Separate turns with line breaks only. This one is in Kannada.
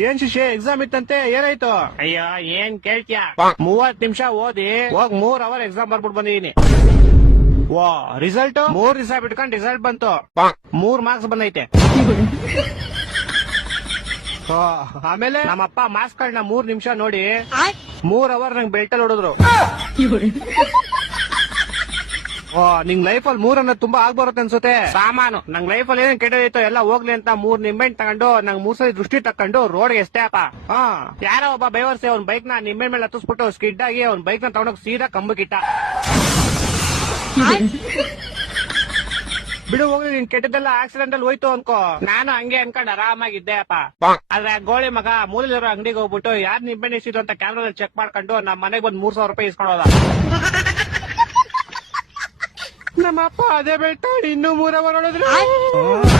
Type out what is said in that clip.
ಏನ್ ಶಿಷ್ಯ ಎಕ್ಸಾಮ್ ಇತ್ತಂತೆ ಏನಾಯ್ತು? ಅಯ್ಯೋ ಏನ್ ಕೇಳ್ತೀಯ? ಮೂವತ್ ನಿಮಿಷ ಓದಿ ಹೋಗ್ ಮೂರ್ ಅವರ್ ಎಕ್ಸಾಮ್ ಬರ್ಬಿಟ್ಟು ಬಂದಿದೀನಿ. ವಾ ರಿಸಲ್ಟ್ ಮೂರ್ ದಿವಸ ಬಿಟ್ಕೊಂಡ್ ರಿಸಲ್ಟ್ ಬಂತು. ಮೂರ್ ಮಾರ್ಕ್ಸ್ ಬಂದೈತೆ. ಓ, ಆಮೇಲೆ ನಮ್ಮಪ್ಪ ಮಾಸ್ಕ್ ಗಳನ್ನ ಮೂರ್ ನಿಮಿಷ ನೋಡಿ ಮೂರ್ ಅವರ್ ನಂಗೆ ಬೆಲ್ಟಲ್ಲಿ ಹೊಡೆದ್ರು. ನಿಂಗ್ ಲೈಫ್ ಅಲ್ಲಿ ಮೂರನ್ನ ಅನ್ನೋದು ತುಂಬಾ ಆಗ್ ಬರುತ್ತೆ ಅನ್ಸುತ್ತೆ. ಸಾಮಾನು. ನಂಗ್ ಲೈಫ್ ಅಲ್ಲಿ ಏನೇನ್ ಕೆಟ್ಟದೈತೋ ಎಲ್ಲ ಹೋಗ್ಲಿ ಅಂತ ಮೂರ್ ನಿಂಬೆಹಣ್ಣು ತಗೊಂಡು ನಂಗ್ ಮೂರ್ ಸಲ ದೃಷ್ಟಿ ತಕೊಂಡು ರೋಡ್ ಎಷ್ಟೇ ಅಪ್ಪ. ಹಾ. ಯಾರೋ ಒಬ್ಬ ಬೈವರ್ಸಿ ಅವ್ನ ಬೈಕ್ನ ನಿಂಬೆಹಣ್ಣು ಮೇಲೆ ಹತ್ತಿಸ್ಬಿಟ್ಟು ಸ್ಕಿಡ್ ಆಗಿ ಅವ್ನ ಬೈಕ್ನ ತಗೊಂಡೋಗ್ ಸೀದಾ ಕಂಬಕ್ಕಿಟ್ಟ ಬಿಡು ಹೋಗಿ ನಿನ್ ಕೆಟ್ಟದೆಲ್ಲ ಆಕ್ಸಿಡೆಂಟ್ ಅಲ್ಲಿ ಹೋಯ್ತು ಅನ್ಕೋ. ನಾನು ಹಂಗೆ ಅನ್ಕೊಂಡ್ ಆರಾಮಾಗಿದ್ದೆ ಅಪ್ಪ. ಆದ್ರೆ ಆ ಗೋಳಿ ಮಗ ಮೂಲಿರೋ ಅಂಗಡಿಗೆ ಹೋಗ್ಬಿಟ್ಟು ಯಾರ್ ನಿಂಬೆಹಣ್ಣು ಇಸಿದ್ರು ಅಂತ ಕ್ಯಾಮ್ರಾದಲ್ಲಿ ಚೆಕ್ ಮಾಡ್ಕೊಂಡು ನಮ್ಮ ಮನೆಗೆ ಬಂದ್ ಮೂರ್ ಸಾವಿರ ರೂಪಾಯಿ ಇಸ್ಕೊಳೋದ ನಮ್ಮ ಅಪ್ಪ ಅದೇ ಬೆಳ್ತ ಇನ್ನೂ ಮೂರ ಹೊರಡಿದ್ರು